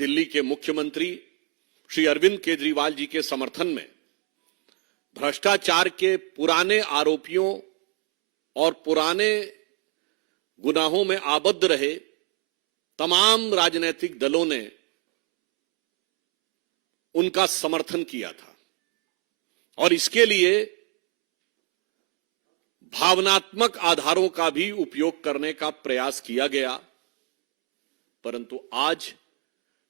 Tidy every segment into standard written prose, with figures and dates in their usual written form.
दिल्ली के मुख्यमंत्री श्री अरविंद केजरीवाल जी के समर्थन में भ्रष्टाचार के पुराने आरोपियों और पुराने गुनाहों में आबद्ध रहे तमाम राजनीतिक दलों ने उनका समर्थन किया था और इसके लिए भावनात्मक आधारों का भी उपयोग करने का प्रयास किया गया। परंतु आज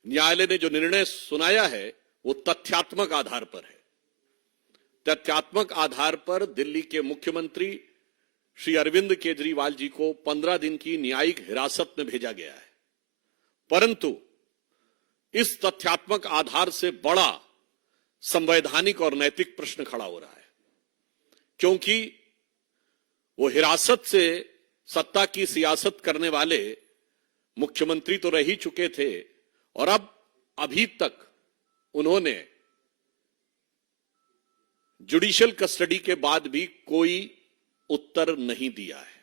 न्यायालय ने जो निर्णय सुनाया है वो तथ्यात्मक आधार पर है। तथ्यात्मक आधार पर दिल्ली के मुख्यमंत्री श्री अरविंद केजरीवाल जी को 15 दिन की न्यायिक हिरासत में भेजा गया है। परंतु इस तथ्यात्मक आधार से बड़ा संवैधानिक और नैतिक प्रश्न खड़ा हो रहा है, क्योंकि वो हिरासत से सत्ता की सियासत करने वाले मुख्यमंत्री तो रह ही चुके थे और अब अभी तक उन्होंने जुडिशियल कस्टडी के बाद भी कोई उत्तर नहीं दिया है।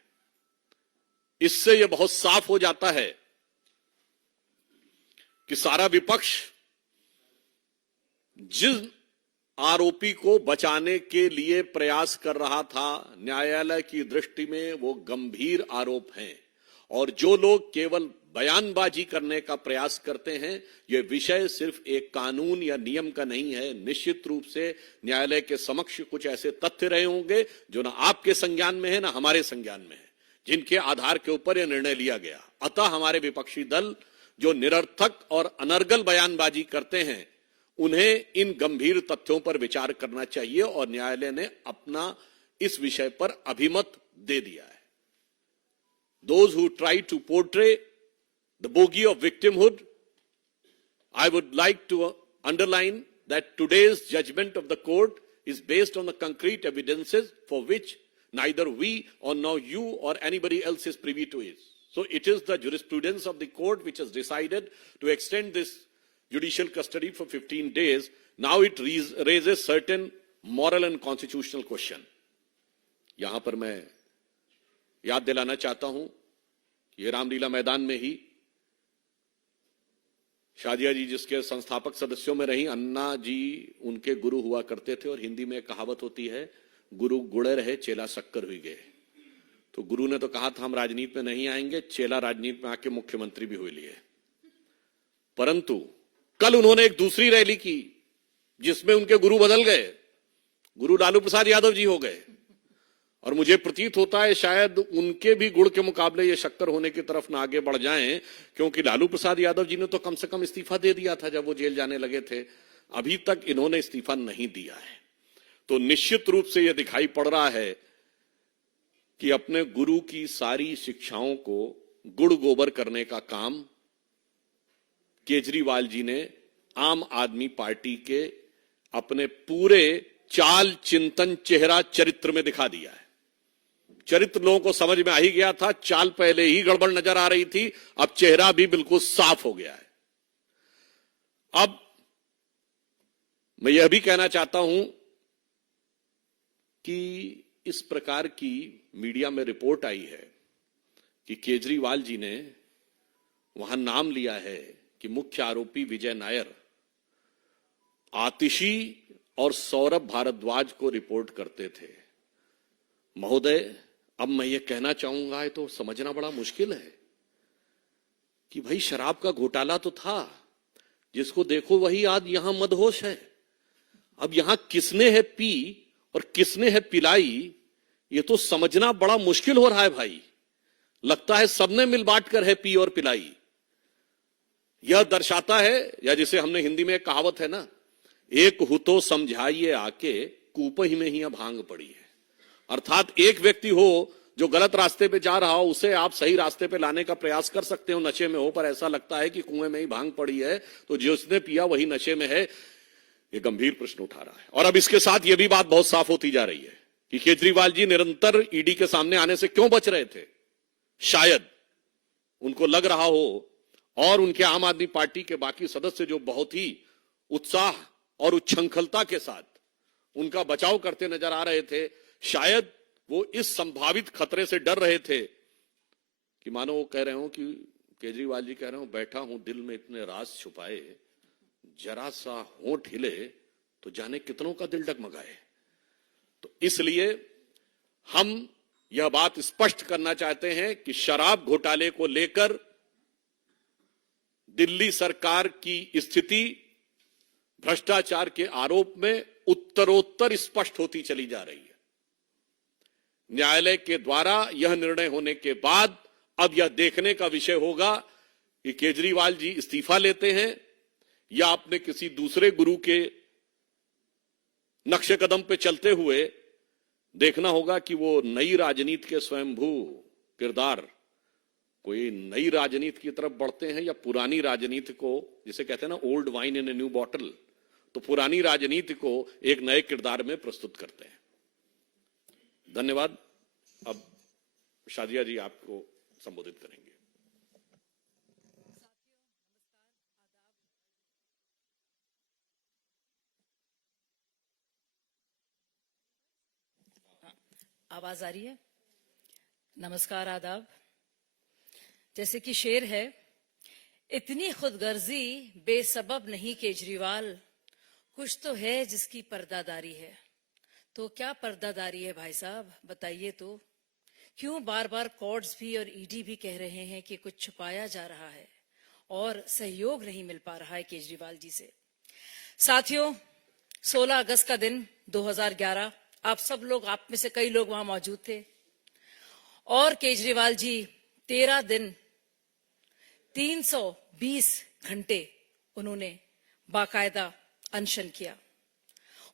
इससे यह बहुत साफ हो जाता है कि सारा विपक्ष जिस आरोपी को बचाने के लिए प्रयास कर रहा था, न्यायालय की दृष्टि में वो गंभीर आरोप हैं और जो लोग केवल बयानबाजी करने का प्रयास करते हैं, यह विषय सिर्फ एक कानून या नियम का नहीं है। निश्चित रूप से न्यायालय के समक्ष कुछ ऐसे तथ्य रहे होंगे जो ना आपके संज्ञान में है ना हमारे संज्ञान में है, जिनके आधार के ऊपर यह निर्णय लिया गया। अतः हमारे विपक्षी दल जो निरर्थक और अनर्गल बयानबाजी करते हैं, उन्हें इन गंभीर तथ्यों पर विचार करना चाहिए और न्यायालय ने अपना इस विषय पर अभिमत दे दिया है। Those who try to portray the bogey of victimhood, I would like to underline that today's judgment of the court is based on the concrete evidences for which neither we or nor you or anybody else is privy to it. So it is the jurisprudence of the court which has decided to extend this judicial custody for 15 days. Now it raises certain moral and constitutional question. यहां पर मैं याद दिलाना चाहता हूं कि ये रामलीला मैदान में ही शादिया जी जिसके संस्थापक सदस्यों में रही, अन्ना जी उनके गुरु हुआ करते थे और हिंदी में कहावत होती है, गुरु गुड़े रहे चेला शक्कर हुई गए। तो गुरु ने तो कहा था हम राजनीति में नहीं आएंगे, चेला राजनीति में आके मुख्यमंत्री भी हुए लिए। परंतु कल उन्होंने एक दूसरी रैली की जिसमें उनके गुरु बदल गए, गुरु लालू प्रसाद यादव जी हो गए और मुझे प्रतीत होता है शायद उनके भी गुड़ के मुकाबले ये शक्कर होने की तरफ ना आगे बढ़ जाएं, क्योंकि लालू प्रसाद यादव जी ने तो कम से कम इस्तीफा दे दिया था जब वो जेल जाने लगे थे। अभी तक इन्होंने इस्तीफा नहीं दिया है। तो निश्चित रूप से यह दिखाई पड़ रहा है कि अपने गुरु की सारी शिक्षाओं को गुड़ गोबर करने का काम केजरीवाल जी ने आम आदमी पार्टी के अपने पूरे चाल चिंतन चेहरा चरित्र में दिखा दिया है। चरित्र लोगों को समझ में आ ही गया था, चाल पहले ही गड़बड़ नजर आ रही थी, अब चेहरा भी बिल्कुल साफ हो गया है। अब मैं यह भी कहना चाहता हूं कि इस प्रकार की मीडिया में रिपोर्ट आई है कि केजरीवाल जी ने वहां नाम लिया है कि मुख्य आरोपी विजय नायर आतिशी और सौरभ भारद्वाज को रिपोर्ट करते थे। महोदय, अब मैं ये कहना चाहूंगा, ये तो समझना बड़ा मुश्किल है कि भाई शराब का घोटाला तो था, जिसको देखो वही आज यहां मदहोश है। अब यहां किसने है पी और किसने है पिलाई, ये तो समझना बड़ा मुश्किल हो रहा है भाई। लगता है सबने मिल बांट कर है पी और पिलाई। यह दर्शाता है, या जिसे हमने हिंदी में एक कहावत है ना, एक हु तो समझाइए आके कूप ही में ही भांग पड़ी है। अर्थात एक व्यक्ति हो जो गलत रास्ते पे जा रहा हो, उसे आप सही रास्ते पे लाने का प्रयास कर सकते हो, नशे में हो, पर ऐसा लगता है कि कुएं में ही भांग पड़ी है, तो जिसने पिया वही नशे में है। ये गंभीर प्रश्न उठा रहा है। और अब इसके साथ यह भी बात बहुत साफ होती जा रही है कि केजरीवाल जी निरंतर ईडी के सामने आने से क्यों बच रहे थे। शायद उनको लग रहा हो और उनके आम आदमी पार्टी के बाकी सदस्य जो बहुत ही उत्साह और उच्छृंखलता के साथ उनका बचाव करते नजर आ रहे थे, शायद वो इस संभावित खतरे से डर रहे थे कि मानो वो कह रहे हो कि केजरीवाल जी कह रहे हो बैठा हूं दिल में इतने राज छुपाए, जरा सा होंठ हिले तो जाने कितनों का दिल डगमगाए। तो इसलिए हम यह बात स्पष्ट करना चाहते हैं कि शराब घोटाले को लेकर दिल्ली सरकार की स्थिति भ्रष्टाचार के आरोप में उत्तरोत्तर स्पष्ट होती चली जा रही है। न्यायालय के द्वारा यह निर्णय होने के बाद अब यह देखने का विषय होगा कि केजरीवाल जी इस्तीफा लेते हैं या अपने किसी दूसरे गुरु के नक्शे कदम पे चलते हुए देखना होगा कि वो नई राजनीति के स्वयंभू किरदार कोई नई राजनीति की तरफ बढ़ते हैं या पुरानी राजनीति को, जिसे कहते हैं ना old wine in a new bottle, तो पुरानी राजनीति को एक नए किरदार में प्रस्तुत करते हैं। धन्यवाद। अब शादिया जी आपको संबोधित करेंगे। आवाज आ रही है? नमस्कार, आदाब। जैसे कि शेर है, इतनी खुदगर्जी बेसबब नहीं केजरीवाल, कुछ तो है जिसकी पर्दादारी है। तो क्या पर्दादारी है भाई साहब, बताइए तो। क्यों बार बार कोर्ट्स भी और ईडी भी कह रहे हैं कि कुछ छुपाया जा रहा है और सहयोग नहीं मिल पा रहा है केजरीवाल जी से। साथियों, 16 अगस्त का दिन 2011, आप सब लोग, आप में से कई लोग वहां मौजूद थे और केजरीवाल जी 13 दिन 320 घंटे उन्होंने बाकायदा अनशन किया।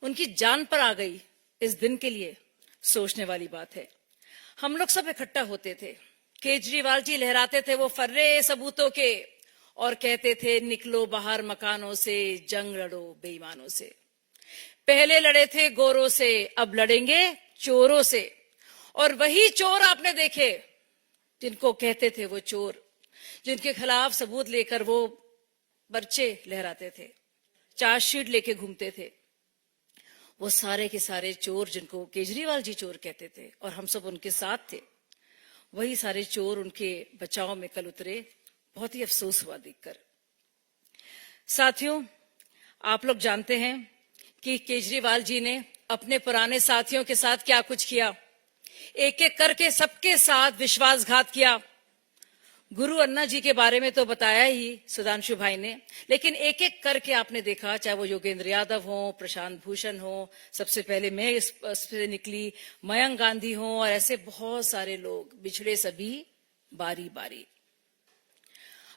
उनकी जान पर आ गई इस दिन के लिए, सोचने वाली बात है। हम लोग सब इकट्ठा होते थे, केजरीवाल जी लहराते थे वो फर्रे सबूतों के और कहते थे निकलो बाहर मकानों से, जंग लड़ो बेईमानों से। पहले लड़े थे गोरों से, अब लड़ेंगे चोरों से। और वही चोर आपने देखे जिनको कहते थे वो चोर, जिनके खिलाफ सबूत लेकर वो पर्चे लहराते थे, चार्जशीट लेके घूमते थे, वो सारे के सारे चोर जिनको केजरीवाल जी चोर कहते थे और हम सब उनके साथ थे, वही सारे चोर उनके बचाव में कल उतरे। बहुत ही अफसोस हुआ देखकर। साथियों, आप लोग जानते हैं कि केजरीवाल जी ने अपने पुराने साथियों के साथ क्या कुछ किया। एक एक करके सबके साथ विश्वासघात किया। गुरु अन्ना जी के बारे में तो बताया ही सुधांशु भाई ने, लेकिन एक एक करके आपने देखा, चाहे वो योगेंद्र यादव हो, प्रशांत भूषण हो, सबसे पहले मैं इससे निकली, मयंक गांधी हो, और ऐसे बहुत सारे लोग बिछड़े सभी बारी बारी।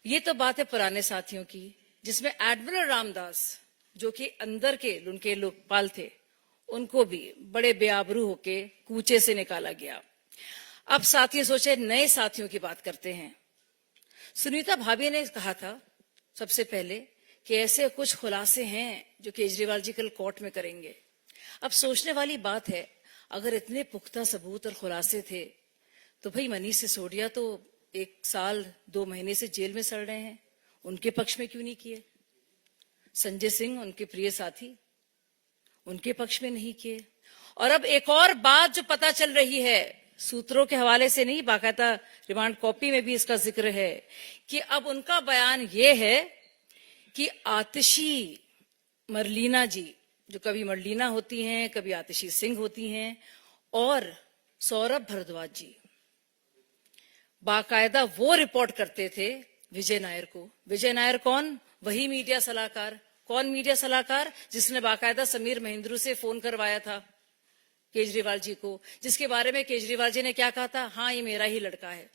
ये तो बात है पुराने साथियों की, जिसमें एडमिरल रामदास जो कि अंदर के उनके लोकपाल थे, उनको भी बड़े बेआबरू होके कूचे से निकाला गया। अब साथी सोचे नए साथियों की बात करते हैं। सुनीता भाभी ने कहा था सबसे पहले कि ऐसे कुछ खुलासे हैं जो केजरीवाल जी कल कोर्ट में करेंगे। अब सोचने वाली बात है, अगर इतने पुख्ता सबूत और खुलासे थे तो भाई मनीष सिसोदिया तो 1 साल 2 महीने से जेल में सड़ रहे हैं, उनके पक्ष में क्यों नहीं किए? संजय सिंह उनके प्रिय साथी, उनके पक्ष में नहीं किए। और अब एक और बात जो पता चल रही है, सूत्रों के हवाले से नहीं, बाकायदा रिमांड कॉपी में भी इसका जिक्र है कि अब उनका बयान ये है कि आतिशी मरलीना जी, जो कभी मरलीना होती हैं कभी आतिशी सिंह होती हैं, और सौरभ भारद्वाज जी बाकायदा वो रिपोर्ट करते थे विजय नायर को। विजय नायर कौन? वही मीडिया सलाहकार। कौन मीडिया सलाहकार? जिसने बाकायदा समीर महेंद्रू से फोन करवाया था केजरीवाल जी को, जिसके बारे में केजरीवाल जी ने क्या कहा था? हाँ, ये मेरा ही लड़का है।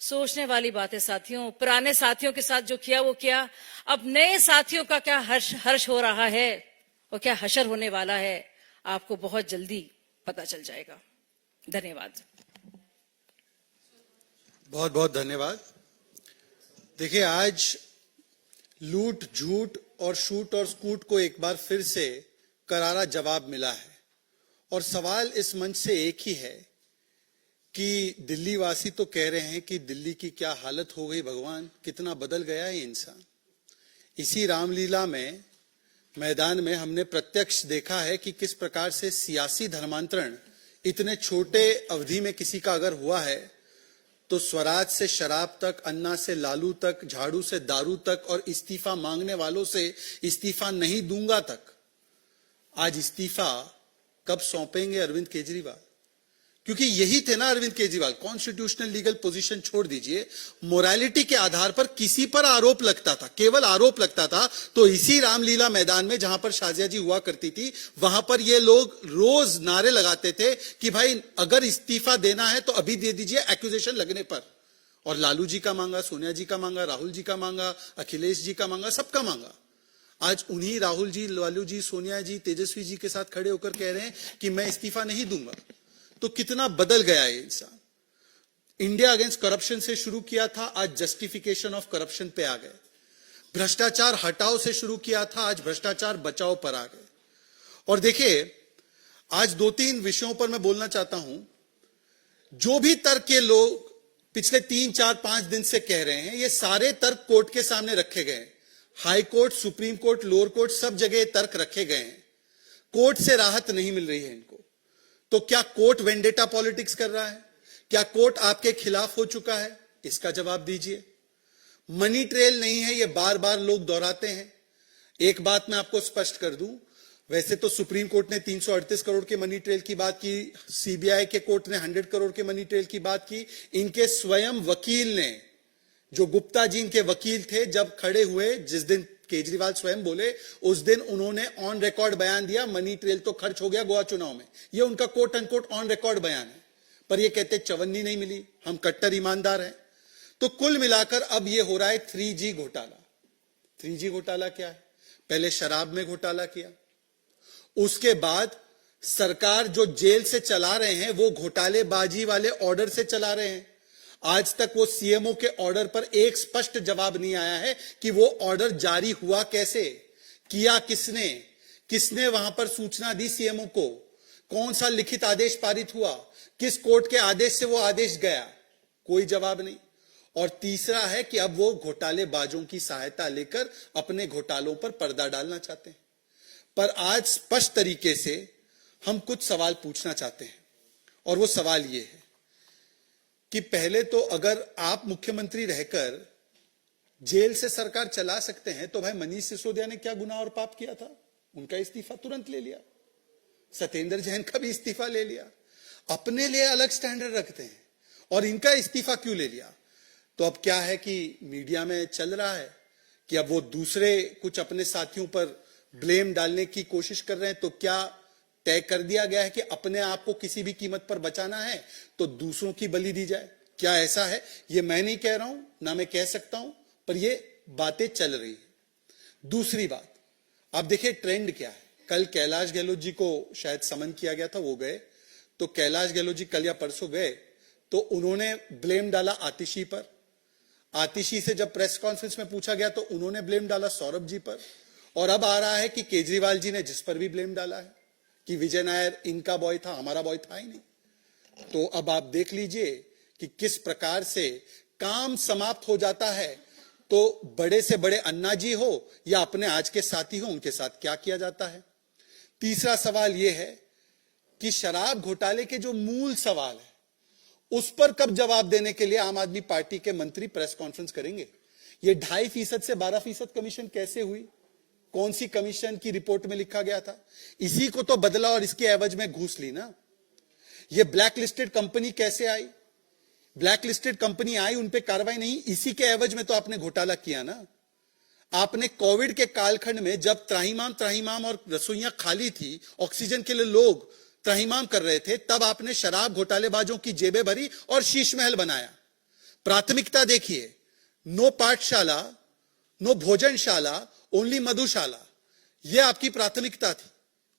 सोचने वाली बात है साथियों। पुराने साथियों के साथ जो किया वो किया, अब नए साथियों का क्या हर्ष हो रहा है और क्या हशर होने वाला है, आपको बहुत जल्दी पता चल जाएगा। धन्यवाद। बहुत बहुत धन्यवाद। देखिए, आज लूट, झूठ और शूट और स्कूट को एक बार फिर से करारा जवाब मिला है, और सवाल इस मंच से एक ही है कि दिल्ली वासी तो कह रहे हैं कि दिल्ली की क्या हालत हो गई, भगवान कितना बदल गया है इंसान। इसी रामलीला में मैदान में हमने प्रत्यक्ष देखा है कि किस प्रकार से सियासी धर्मांतरण इतने छोटे अवधि में किसी का अगर हुआ है तो स्वराज से शराब तक, अन्ना से लालू तक, झाड़ू से दारू तक और इस्तीफा मांगने वालों से इस्तीफा नहीं दूंगा तक। आज इस्तीफा कब सौंपेंगे अरविंद केजरीवाल? क्योंकि यही थे ना Arvind Kejriwal, constitutional legal position छोड़ दीजिए, मोरालिटी के आधार पर किसी पर आरोप लगता था, केवल आरोप लगता था, तो इसी रामलीला मैदान में जहां पर शाजिया जी हुआ करती थी, वहां पर ये लोग रोज नारे लगाते थे कि भाई अगर इस्तीफा देना है तो अभी दे दीजिए एक्यूजेशन लगने पर। और लालू जी का मांगा, सोनिया जी का मांगा, राहुल जी का मांगा, अखिलेश जी का मांगा, सबका मांगा। आज उन्हीं राहुल जी, लालू जी, सोनिया जी, तेजस्वी जी के साथ खड़े होकर कह रहे हैं कि मैं इस्तीफा नहीं दूंगा। तो कितना बदल गया है इंसान। इंडिया अगेंस्ट करप्शन से शुरू किया था, आज जस्टिफिकेशन ऑफ करप्शन पे आ गए। भ्रष्टाचार हटाओ से शुरू किया था, आज भ्रष्टाचार बचाओ पर आ गए। और देखिए, आज 2-3 विषयों पर मैं बोलना चाहता हूं। जो भी तर्क के लोग पिछले 3-4-5 दिन से कह रहे हैं, ये सारे तर्क कोर्ट के सामने रखे गए। High court, supreme court, lower court, सब जगह तर्क रखे गए हैं। कोर्ट से राहत नहीं मिल रही है इनको। तो क्या कोर्ट वेंडेटा पॉलिटिक्स कर रहा है? क्या कोर्ट आपके खिलाफ हो चुका है? इसका जवाब दीजिए। मनी ट्रेल नहीं है, ये बार बार लोग दोहराते हैं। एक बात मैं आपको स्पष्ट कर दूं, वैसे तो सुप्रीम कोर्ट ने 338 करोड़ के मनी ट्रेल की बात की, सीबीआई के कोर्ट ने 100 करोड़ के मनी ट्रेल की बात की। इनके स्वयं वकील ने, जो गुप्ता जी इनके वकील थे, जब खड़े हुए, जिस दिन केजरीवाल स्वयं बोले, उस दिन उन्होंने ऑन रिकॉर्ड बयान दिया, मनी ट्रेल तो खर्च हो गया गोवा चुनाव में। ये उनका कोट अनकोट ऑन रिकॉर्ड बयान है। पर ये कहते चवन्नी नहीं मिली, हम कट्टर ईमानदार हैं। तो कुल मिलाकर अब ये हो रहा है 3G घोटाला। 3G घोटाला क्या है? पहले शराब में घोटाला किया, उसके बाद सरकार जो जेल से चला रहे हैं वो घोटालेबाजी वाले ऑर्डर से चला रहे हैं। आज तक वो सीएमओ के ऑर्डर पर एक स्पष्ट जवाब नहीं आया है कि वो ऑर्डर जारी हुआ कैसे, किया किसने, किसने वहां पर सूचना दी सीएमओ को, कौन सा लिखित आदेश पारित हुआ, किस कोर्ट के आदेश से वो आदेश गया, कोई जवाब नहीं। और तीसरा है कि अब वो घोटालेबाजों की सहायता लेकर अपने घोटालों पर पर्दा डालना चाहते हैं। पर आज स्पष्ट तरीके से हम कुछ सवाल पूछना चाहते हैं, और वो सवाल ये है कि पहले तो अगर आप मुख्यमंत्री रहकर जेल से सरकार चला सकते हैं, तो भाई मनीष सिसोदिया ने क्या गुनाह और पाप किया था? उनका इस्तीफा तुरंत ले लिया। सत्येंद्र जैन का भी इस्तीफा ले लिया। अपने लिए अलग स्टैंडर्ड रखते हैं, और इनका इस्तीफा क्यों ले लिया? तो अब क्या है कि मीडिया में चल रहा है कि अब वो दूसरे कुछ अपने साथियों पर ब्लेम डालने की कोशिश कर रहे हैं। तो क्या तय कर दिया गया है कि अपने आप को किसी भी कीमत पर बचाना है तो दूसरों की बलि दी जाए? क्या ऐसा है? ये मैं नहीं कह रहा हूं, ना मैं कह सकता हूं, पर ये बातें चल रही है। दूसरी बात, आप देखिए ट्रेंड क्या है। कल कैलाश गहलोत जी को शायद समन किया गया था, वो गए। तो कैलाश गहलोत जी कल या परसों गए, तो उन्होंने ब्लेम डाला आतिशी पर। आतिशी से जब प्रेस कॉन्फ्रेंस में पूछा गया तो उन्होंने ब्लेम डाला सौरभ जी पर। और अब आ रहा है कि केजरीवाल जी ने जिस पर भी ब्लेम डाला है कि विजय नायर इनका बॉय था, हमारा बॉय था ही नहीं। तो अब आप देख लीजिए कि किस प्रकार से काम समाप्त हो जाता है। तो बड़े से बड़े अन्ना जी हो या अपने आज के साथी हो, उनके साथ क्या किया जाता है। तीसरा सवाल यह है कि शराब घोटाले के जो मूल सवाल है, उस पर कब जवाब देने के लिए आम आदमी पार्टी के मंत्री प्रेस कॉन्फ्रेंस करेंगे? ये 2.5% से 12% कमीशन कैसे हुई? कौन सी कमीशन की रिपोर्ट में लिखा गया था? इसी को तो बदला और इसके एवज में घूस ली ना। ये ब्लैक लिस्टेड कंपनी कैसे आई? ब्लैक लिस्टेड कंपनी आई, उन पे कार्रवाई नहीं, इसी के एवज में तो आपने घोटाला किया ना। आपने कोविड के कालखंड में जब त्राहिमाम और रसोइयां खाली थी, ऑक्सीजन के लिए लोग त्राहिमाम कर रहे थे, तब आपने शराब घोटालेबाजों की जेबें भरी और शीश महल बनाया। प्राथमिकता देखिए, नो पाठशाला, नो भोजनशाला, ओनली मधुशाला, यह आपकी प्राथमिकता थी,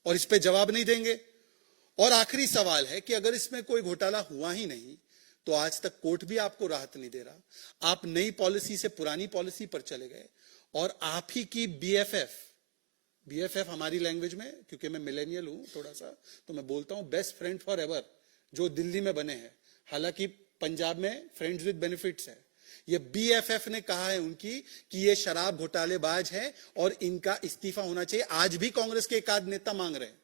और इस पे जवाब नहीं देंगे। और आखिरी सवाल है कि अगर इसमें कोई घोटाला हुआ ही नहीं, तो आज तक कोर्ट भी आपको राहत नहीं दे रहा। आप नई पॉलिसी से पुरानी पॉलिसी पर चले गए, और आप ही की बीएफएफ हमारी लैंग्वेज में, क्योंकि मैं मिलेनियल हूं थोड़ा सा, तो मैं बोलता हूं बेस्ट फ्रेंड फॉर एवर, जो दिल्ली में बने हैं, हालांकि पंजाब में फ्रेंड्स विद बेनिफिट्स है। ये बीएफएफ ने कहा है उनकी कि ये शराब घोटालेबाज है और इनका इस्तीफा होना चाहिए। आज भी कांग्रेस के एक आध नेता मांग रहे हैं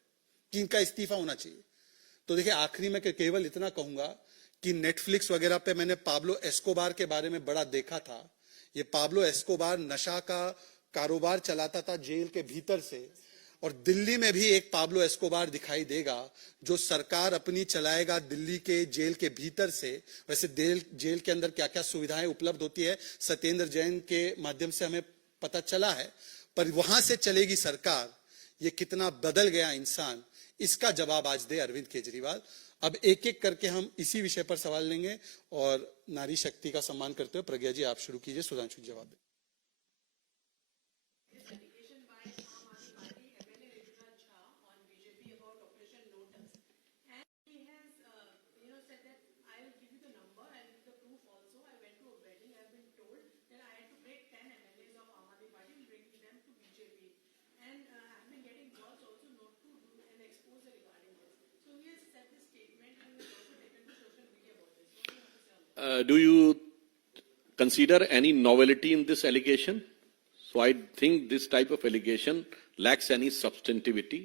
कि इनका इस्तीफा होना चाहिए। तो देखिए, आखिरी में केवल इतना कहूंगा कि नेटफ्लिक्स वगैरह पे मैंने पाब्लो एस्कोबार के बारे में बड़ा देखा था। ये पाब्लो एस्कोबार नशा का कारोबार चलाता था जेल के भीतर से, और दिल्ली में भी एक पाब्लो एस्कोबार दिखाई देगा जो सरकार अपनी चलाएगा दिल्ली के जेल के भीतर से। वैसे जेल के अंदर क्या क्या सुविधाएं उपलब्ध होती है सत्येंद्र जैन के माध्यम से हमें पता चला है, पर वहां से चलेगी सरकार। ये कितना बदल गया इंसान, इसका जवाब आज दे अरविंद केजरीवाल। अब एक एक करके हम इसी विषय पर सवाल लेंगे, और नारी शक्ति का सम्मान करते हुए प्रज्ञा जी आप शुरू कीजिए, सुधांशु जवाब दें। Do you consider any novelty in this allegation? So I think this type of allegation lacks any substantivity.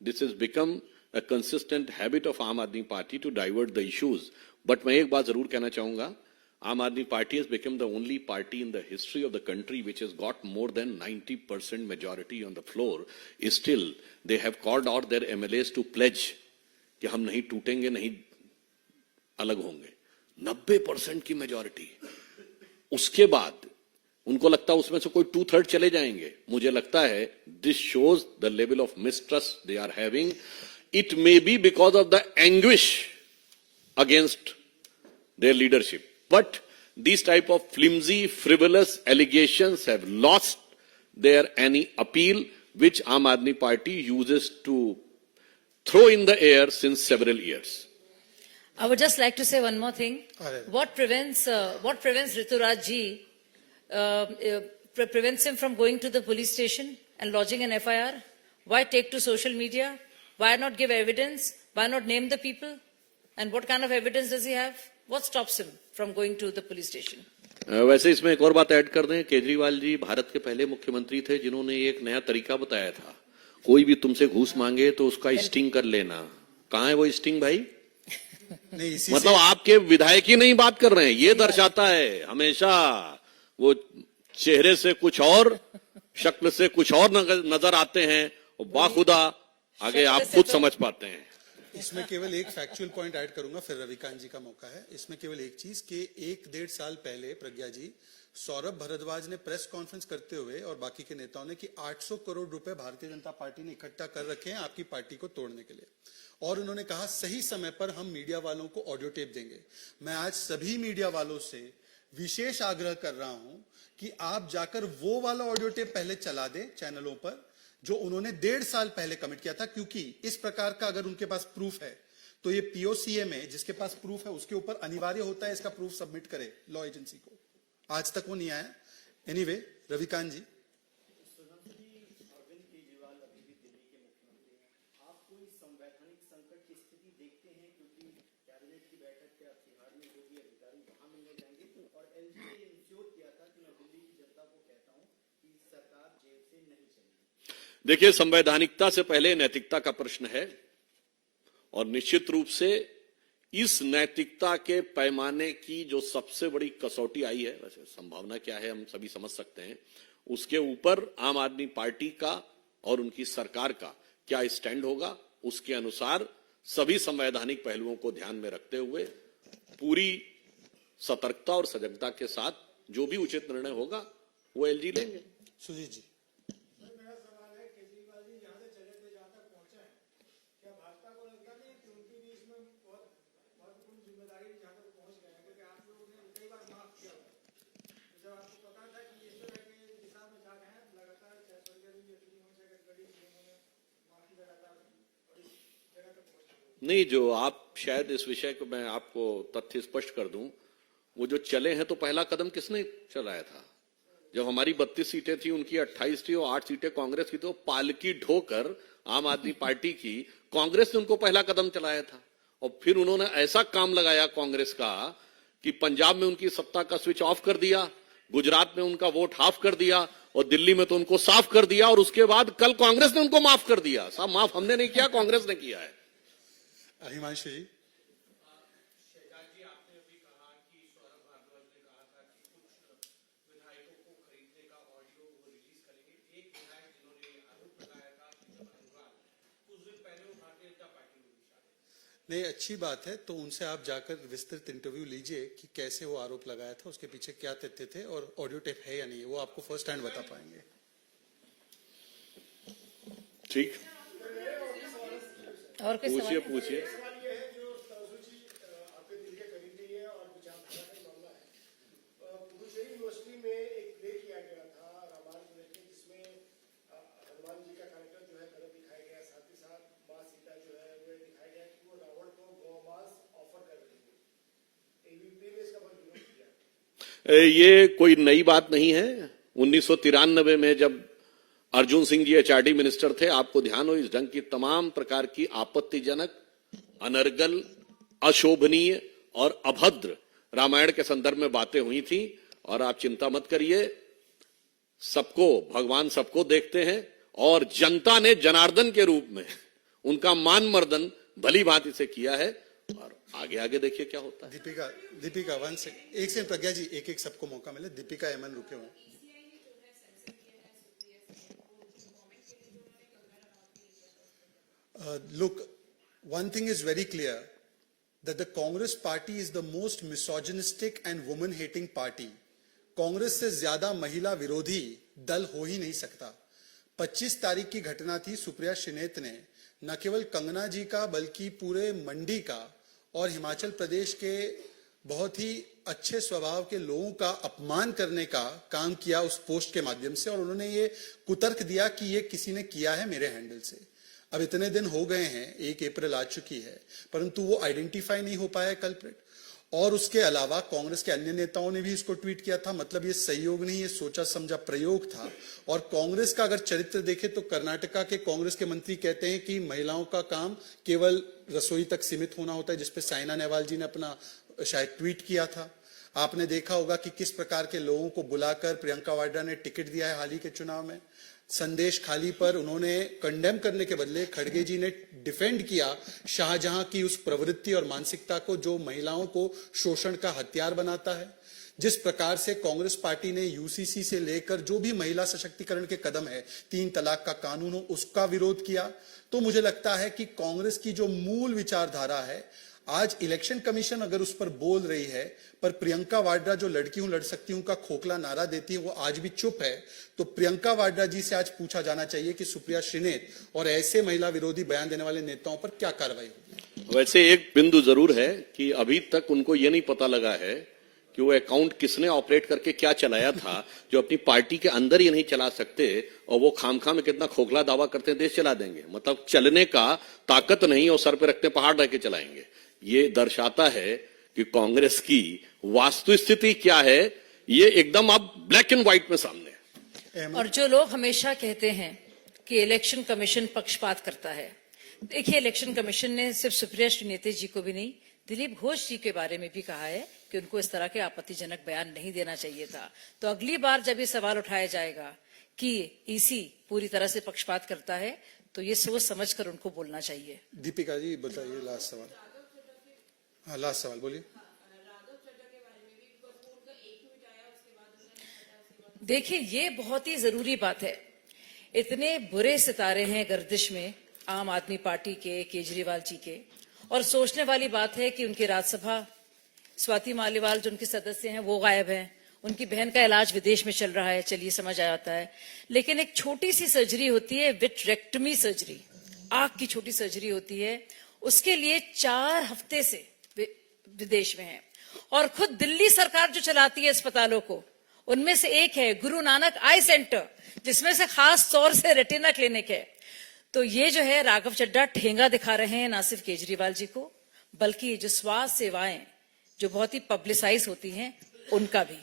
This has become a consistent habit of Aam Aadmi Party to divert the issues. But मैं एक बात जरूर कहना चाहूंगा, Aam Aadmi Party has become the only party in the history of the country which has got more than 90% majority on the floor. Still, they have called out their MLAs to pledge कि हम नहीं टूटेंगे, नहीं अलग होंगे। 90% की majority, उसके बाद उनको लगता है उसमें से कोई 2/3 चले जाएंगे। मुझे लगता है this shows the level of mistrust they are having. It may be because of the anguish against their leadership, but these type of flimsy, frivolous allegations have lost their any appeal which Aam Aadmi Party uses to throw in the air since several years. I would just like to say one more thing. What prevents Rituraj ji, prevents him from going to the police station and lodging an FIR? Why take to social media? Why not give evidence? Why not name the people? And what kind of evidence does he have? What stops him from going to the police station? वैसे इसमें एक और बात add कर दें, केजरीवाल जी भारत के पहले मुख्यमंत्री थे जिन्होंने एक नया तरीका बताया था, कोई भी तुमसे घूस मांगे तो उसका स्टिंग कर लेना। कहाँ है वो स्टिंग भाई? नहीं, मतलब आपके विधायक ही नहीं बात कर रहे हैं, ये दर्शाता है हमेशा वो चेहरे से कुछ और, शक्ल से कुछ और नजर आते हैं, और बाखुदा आगे आप खुद समझ पाते हैं। इसमें केवल एक फैक्चुअल पॉइंट ऐड करूंगा, फिर रविकांत जी का मौका है। इसमें केवल एक चीज कि 1-1.5 साल पहले प्रज्ञा जी, सौरभ भारद्वाज ने प्रेस कॉन्फ्रेंस करते हुए और बाकी के नेताओं ने कि 800 करोड़ रुपए भारतीय जनता पार्टी ने इकट्ठा कर रखे हैं आपकी पार्टी को तोड़ने के लिए, और उन्होंने कहा सही समय पर हम मीडिया वालों को ऑडियो टेप देंगे। मैं आज सभी मीडिया वालों से विशेष आग्रह कर रहा हूं कि आप जाकर वो वाला ऑडियो टेप पहले चला दें चैनलों पर जो उन्होंने 1.5 साल पहले कमिट किया था, क्योंकि इस प्रकार का अगर उनके पास प्रूफ है तो ये पीओसीए में जिसके पास प्रूफ है उसके ऊपर अनिवार्य होता है इसका प्रूफ सबमिट करे लॉ एजेंसी को। आज तक वो नहीं आया। एनीवे, रविकांत जी। देखिए, संवैधानिकता से पहले नैतिकता का प्रश्न है, और निश्चित रूप से इस नैतिकता के पैमाने की जो सबसे बड़ी कसौटी आई है, वैसे संभावना क्या है हम सभी समझ सकते हैं, उसके ऊपर आम आदमी पार्टी का और उनकी सरकार का क्या स्टैंड होगा, उसके अनुसार सभी संवैधानिक पहलुओं को ध्यान में रखते हुए पूरी सतर्कता और सजगता के साथ जो भी उचित निर्णय होगा वो एलजी लेंगे। सुजीत जी। नहीं, जो आप शायद इस विषय को मैं आपको तथ्य स्पष्ट कर दूं, वो जो चले हैं तो पहला कदम किसने चलाया था? जब हमारी 32 सीटें थी, उनकी 28 थी और 8 सीटें कांग्रेस की, तो पालकी ढोकर आम आदमी पार्टी की कांग्रेस ने उनको पहला कदम चलाया था। और फिर उन्होंने ऐसा काम लगाया कांग्रेस का कि पंजाब में उनकी सत्ता का स्विच ऑफ कर दिया, गुजरात में उनका वोट हाफ कर दिया, और दिल्ली में तो उनको साफ कर दिया, और उसके बाद कल कांग्रेस ने उनको माफ कर दिया। साहब, माफ हमने नहीं किया, कांग्रेस ने किया है। हिमांशु जी। नहीं, अच्छी बात है। तो उनसे आप जाकर विस्तृत इंटरव्यू लीजिए कि कैसे वो आरोप लगाया था, उसके पीछे क्या तथ्य थे और ऑडियो टेप है या नहीं, वो आपको फर्स्ट हैंड बता पाएंगे। ठीक, और कोई सवाल? पूछिए। ये कोई नई बात नहीं है। 1993 में जब अर्जुन सिंह जी एचआरडी मिनिस्टर थे, आपको ध्यान हो, इस ढंग की तमाम प्रकार की आपत्तिजनक, अनर्गल, अशोभनीय और अभद्र रामायण के संदर्भ में बातें हुई थी। और आप चिंता मत करिए, सबको भगवान सबको देखते हैं और जनता ने जनार्दन के रूप में उनका मान मर्दन भली भांति से किया है। और आगे आगे देखिए क्या होता है। दीपिका वन से एक से प्रज्ञा जी, एक एक सबको मौका मिले। दीपिका एमन रुके हुए। Look, one thing is very clear that the Congress party is the most misogynistic and woman-hating party. Congress से ज्यादा महिला विरोधी दल हो ही नहीं सकता। 25 तारीख की घटना थी। सुप्रिया श्रीनेत ने न केवल कंगना जी का बल्कि पूरे मंडी का और हिमाचल प्रदेश के बहुत ही अच्छे स्वभाव के लोगों का अपमान करने का काम किया उस पोस्ट के माध्यम से। और उन्होंने ये कुतर्क दिया कि ये किसी ने किया है मेरे हैंडल से। अब इतने दिन हो गए हैं, 1 अप्रैल आ चुकी है, परंतु वो आइडेंटिफाई नहीं हो पाया कल्प्रिट। और उसके अलावा कांग्रेस के अन्य नेताओं ने भी इसको ट्वीट किया था। मतलब ये सहयोग नहीं, ये सोचा समझा प्रयोग था। और कांग्रेस का अगर चरित्र देखे तो कर्नाटका के कांग्रेस के मंत्री कहते हैं कि महिलाओं का काम केवल रसोई तक सीमित होना होता है, जिसपे साइना नेहवाल जी ने अपना शायद ट्वीट किया था। आपने देखा होगा कि किस प्रकार के लोगों को बुलाकर प्रियंका वाड्रा ने टिकट दिया है हाल ही के चुनाव में। संदेश खाली पर उन्होंने कंडेम करने के बदले खड़गे जी ने डिफेंड किया शाहजहां की उस प्रवृत्ति और मानसिकता को जो महिलाओं को शोषण का हथियार बनाता है। जिस प्रकार से कांग्रेस पार्टी ने यूसीसी से लेकर जो भी महिला सशक्तिकरण के कदम है, 3 तलाक का कानून हो, उसका विरोध किया। तो मुझे लगता है कि कांग्रेस की जो मूल विचारधारा है, आज इलेक्शन कमीशन अगर उस पर बोल रही है, पर प्रियंका वाड्रा जो लड़की हूं लड़ सकती हूं का खोखला नारा देती है, वो आज भी चुप है। तो प्रियंका वाड्रा जी से आज पूछा जाना चाहिए कि सुप्रिया श्रीनेत और ऐसे महिला विरोधी बयान देने वाले नेताओं पर क्या कार्रवाई होगी। वैसे एक बिंदु जरूर है कि अभी तक उनको ये नहीं पता लगा है कि वो अकाउंट किसने ऑपरेट करके क्या चलाया था, जो अपनी पार्टी के अंदर ही नहीं चला सकते और वो खामखा में कितना खोखला दावा करते हैं देश चला देंगे। मतलब चलने का ताकत नहीं और सर पे रखते पहाड़ रह के चलाएंगे। ये दर्शाता है कि कांग्रेस की वास्तुस्थिति क्या है, ये एकदम अब ब्लैक एंड व्हाइट में सामने है। और जो लोग हमेशा कहते हैं कि इलेक्शन कमीशन पक्षपात करता है, देखिए इलेक्शन कमीशन ने सिर्फ सुप्रिया श्रीनेत जी को भी नहीं, दिलीप घोष जी के बारे में भी कहा है कि उनको इस तरह के आपत्तिजनक बयान नहीं देना चाहिए था। तो अगली बार जब ये सवाल उठाया जाएगा कि ईसी पूरी तरह से पक्षपात करता है, तो ये सोच समझ कर उनको बोलना चाहिए। दीपिका जी बताइए, लास्ट सवाल। हाँ, लास्ट सवाल बोलिए। देखिए ये बहुत ही जरूरी बात है। इतने बुरे सितारे हैं गर्दिश में आम आदमी पार्टी के, केजरीवाल जी के, और सोचने वाली बात है कि उनकी राज्यसभा स्वाति मालीवाल जो उनके सदस्य हैं वो गायब हैं। उनकी बहन का इलाज विदेश में चल रहा है, चलिए समझ आ जाता है। लेकिन एक छोटी सी सर्जरी होती है, विट्रेक्टमी सर्जरी, आंख की छोटी सर्जरी होती है, उसके लिए 4 हफ्ते से विदेश में है। और खुद दिल्ली सरकार जो चलाती है अस्पतालों को, उनमें से एक है गुरु नानक आई सेंटर, जिसमें से खास तौर से रेटिना क्लिनिक है। तो ये जो है राघव चड्ढा ठेंगा दिखा रहे हैं ना सिर्फ केजरीवाल जी को, बल्कि जो स्वास्थ्य सेवाएं जो बहुत ही पब्लिसाइज होती हैं उनका भी।